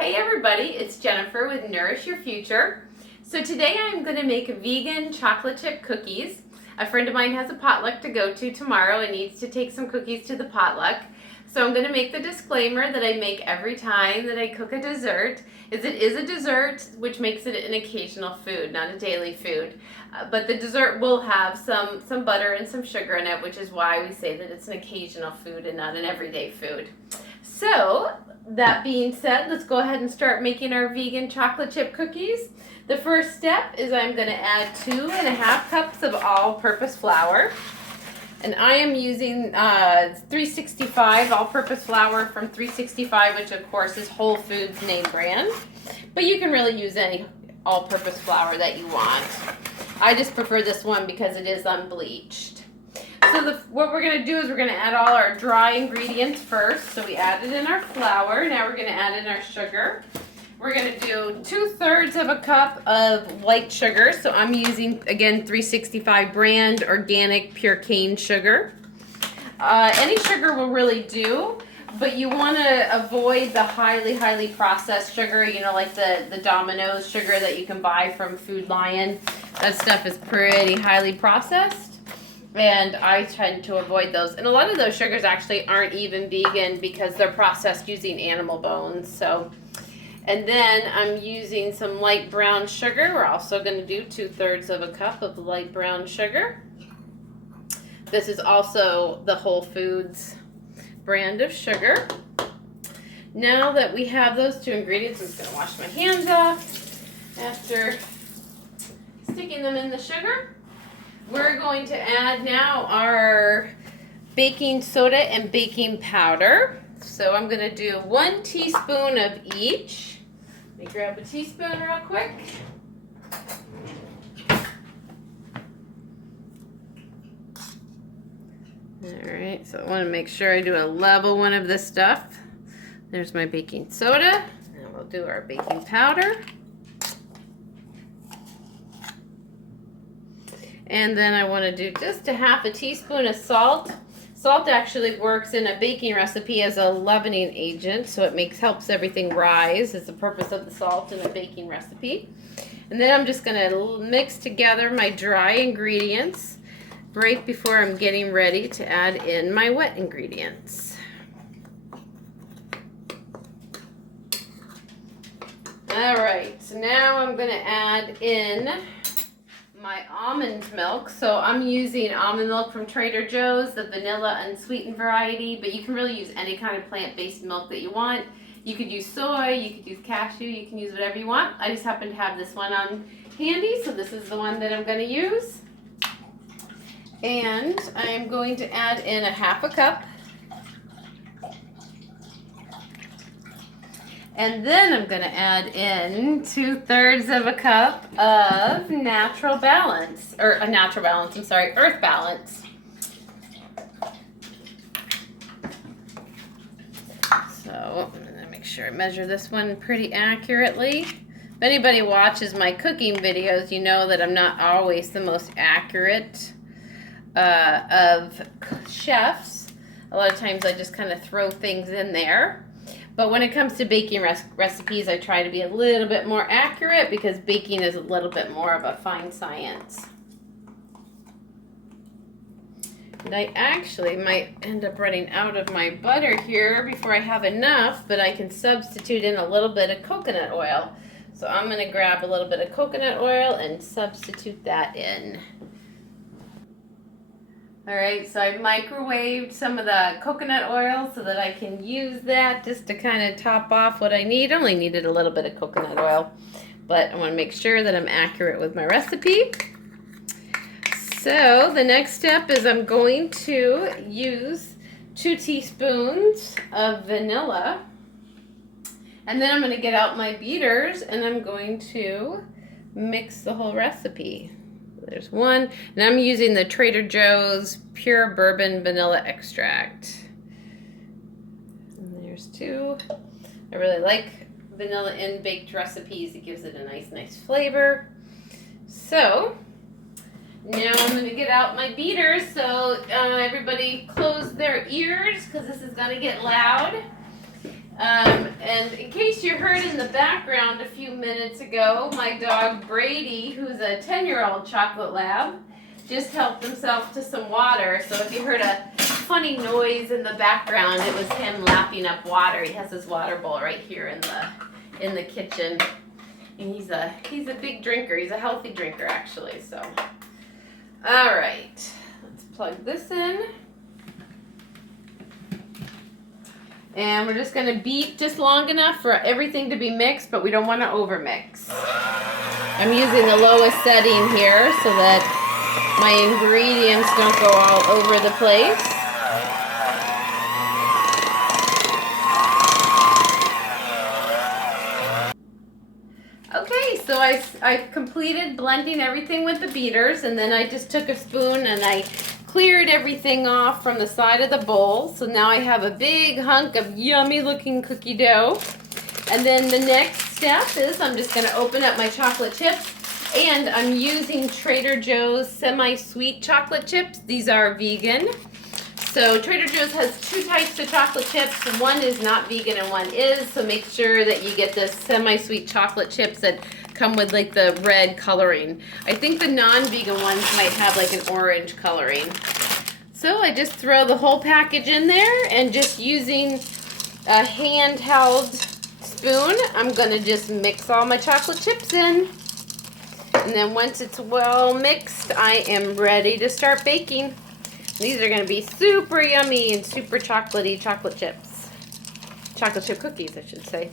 Hey everybody, it's Jennifer with Nourish Your Future. So today I'm going to make vegan chocolate chip cookies. A friend of mine has a potluck to go to tomorrow and needs to take some cookies to the potluck. So I'm going to make the disclaimer that I make every time that I cook a dessert, is it is a dessert, which makes it an occasional food, not a daily food. But the dessert will have some butter and some sugar in it, which is why we say that it's an occasional food and not an everyday food. So, that being said, let's go ahead and start making our vegan chocolate chip cookies. The first step is I'm going to add 2.5 cups of all-purpose flour. And I am using 365 all-purpose flour from 365, which of course is Whole Foods name brand. But you can really use any all-purpose flour that you want. I just prefer this one because it is unbleached. So what we're going to do is we're going to add all our dry ingredients first. So we added in our flour. Now we're going to add in our sugar. We're going to do 2/3 of a cup of white sugar. So I'm using, again, 365 brand organic pure cane sugar. Any sugar will really do, but you want to avoid the highly processed sugar, you know, like the Domino's sugar that you can buy from Food Lion. That stuff is pretty highly processed. And I tend to avoid those. And a lot of those sugars actually aren't even vegan because they're processed using animal bones. So, and then I'm using some light brown sugar. We're also going to do 2/3 of a cup of light brown sugar. This is also the Whole Foods brand of sugar. Now that we have those two ingredients, I'm just going to wash my hands off after sticking them in the sugar. We're going to add now our baking soda and baking powder. So I'm going to do 1 teaspoon of each. Let me grab a teaspoon real quick. Alright, so I want to make sure I do a level one of this stuff. There's my baking soda. And we'll do our baking powder. And then I want to do just a 1/2 teaspoon of salt. Salt actually works in a baking recipe as a leavening agent, so it helps everything rise. Is the purpose of the salt in a baking recipe. And then I'm just going to mix together my dry ingredients right before I'm getting ready to add in my wet ingredients. All right, so now I'm going to add in my almond milk. So I'm using almond milk from Trader Joe's, the vanilla unsweetened variety, but you can really use any kind of plant-based milk that you want. You could use soy, you could use cashew, you can use whatever you want. I just happen to have this one on handy, so this is the one that I'm going to use. And I'm going to add in a 1/2 cup. And then I'm going to add in 2/3 of a cup of Earth Balance. So I'm going to make sure I measure this one pretty accurately. If anybody watches my cooking videos, you know that I'm not always the most accurate of chefs. A lot of times I just kind of throw things in there. But when it comes to baking recipes, I try to be a little bit more accurate because baking is a little bit more of a fine science. And I actually might end up running out of my butter here before I have enough, but I can substitute in a little bit of coconut oil. So I'm going to grab a little bit of coconut oil and substitute that in. Alright, so I've microwaved some of the coconut oil so that I can use that just to kind of top off what I need. I only needed a little bit of coconut oil, but I want to make sure that I'm accurate with my recipe. So the next step is I'm going to use 2 teaspoons of vanilla, and then I'm going to get out my beaters and I'm going to mix the whole recipe. There's 1, and I'm using the Trader Joe's Pure Bourbon Vanilla Extract. And there's 2. I really like vanilla in baked recipes. It gives it a nice flavor. So now I'm going to get out my beaters. So everybody close their ears because this is going to get loud. And And in case you heard in the background a few minutes ago, my dog Brady, who's a 10-year-old chocolate lab, just helped himself to some water. So if you heard a funny noise in the background, it was him lapping up water. He has his water bowl right here in the kitchen. And he's a big drinker. He's a healthy drinker, actually. So, all right, let's plug this in. And we're just going to beat just long enough for everything to be mixed, but we don't want to overmix. I'm using the lowest setting here so that my ingredients don't go all over the place. Okay, so I completed blending everything with the beaters, and then I just took a spoon and I cleared everything off from the side of the bowl. So now I have a big hunk of yummy looking cookie dough. And then the next step is I'm just going to open up my chocolate chips, and I'm using Trader Joe's semi-sweet chocolate chips. These are vegan. So Trader Joe's has two types of chocolate chips. One is not vegan and one is, so make sure that you get the semi-sweet chocolate chips that come with like the red coloring. I think the non-vegan ones might have like an orange coloring. So I just throw the whole package in there, and just using a handheld spoon, I'm gonna just mix all my chocolate chips in. And then once it's well mixed, I am ready to start baking. These are going to be super yummy and super chocolatey chocolate chips. Chocolate chip cookies, I should say.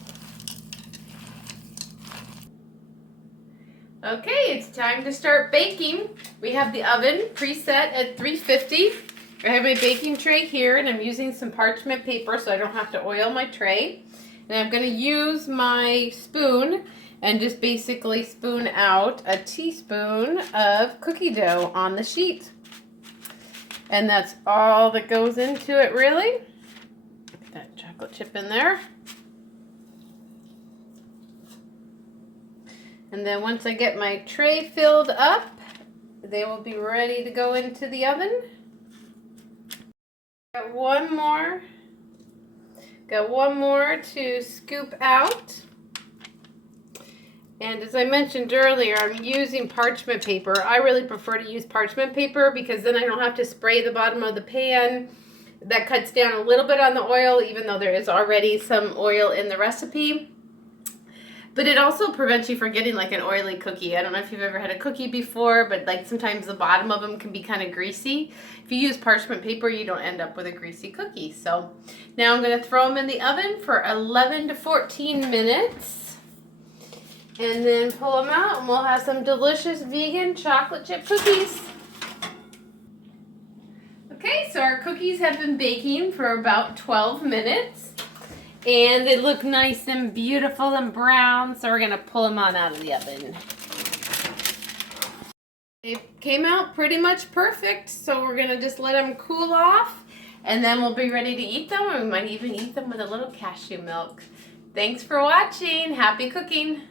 Okay, it's time to start baking. We have the oven preset at 350. I have my baking tray here, and I'm using some parchment paper so I don't have to oil my tray. And I'm going to use my spoon and just basically spoon out a teaspoon of cookie dough on the sheet. And that's all that goes into it, really. Get that chocolate chip in there. And then once I get my tray filled up, they will be ready to go into the oven. Got one more to scoop out. And as I mentioned earlier, I'm using parchment paper. I really prefer to use parchment paper because then I don't have to spray the bottom of the pan. That cuts down a little bit on the oil, even though there is already some oil in the recipe. But it also prevents you from getting like an oily cookie. I don't know if you've ever had a cookie before, but like sometimes the bottom of them can be kind of greasy. If you use parchment paper, you don't end up with a greasy cookie. So now I'm going to throw them in the oven for 11 to 14 minutes. And then pull them out, and we'll have some delicious vegan chocolate chip cookies. Okay, so our cookies have been baking for about 12 minutes. And they look nice and beautiful and brown, so we're going to pull them on out of the oven. They came out pretty much perfect, so we're going to just let them cool off. And then we'll be ready to eat them, or we might even eat them with a little cashew milk. Thanks for watching. Happy cooking.